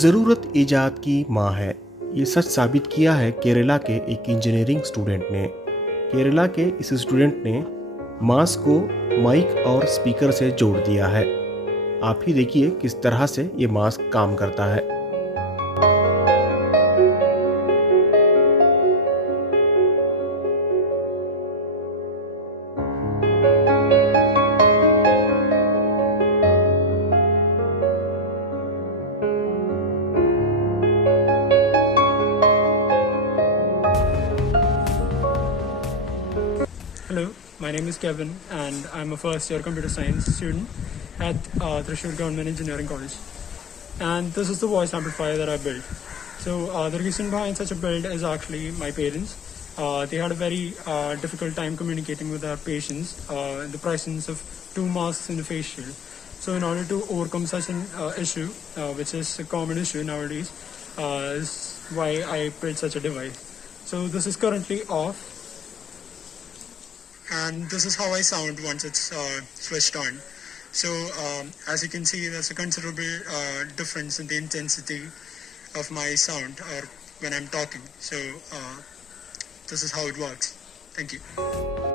ज़रूरत ईजाद की माँ है। ये सच साबित किया है केरला के एक इंजीनियरिंग स्टूडेंट ने। केरला के इस स्टूडेंट ने मास्क को माइक और स्पीकर से जोड़ दिया है। आप ही देखिए किस तरह से ये मास्क काम करता है। Hello, my name is Kevin and I'm a first year computer science student at Thrissur Government Engineering College. And this is the voice amplifier that I built. So the reason behind such a build is actually my parents. They had a very difficult time communicating with their patients in the presence of two masks in the face shield. So in order to overcome such an issue, which is a common issue nowadays, is why I built such a device. So this is currently off, and this is how I sound once it's switched on. So as you can see, there's a considerable difference in the intensity of my sound or when I'm talking. So this is how it works. Thank you.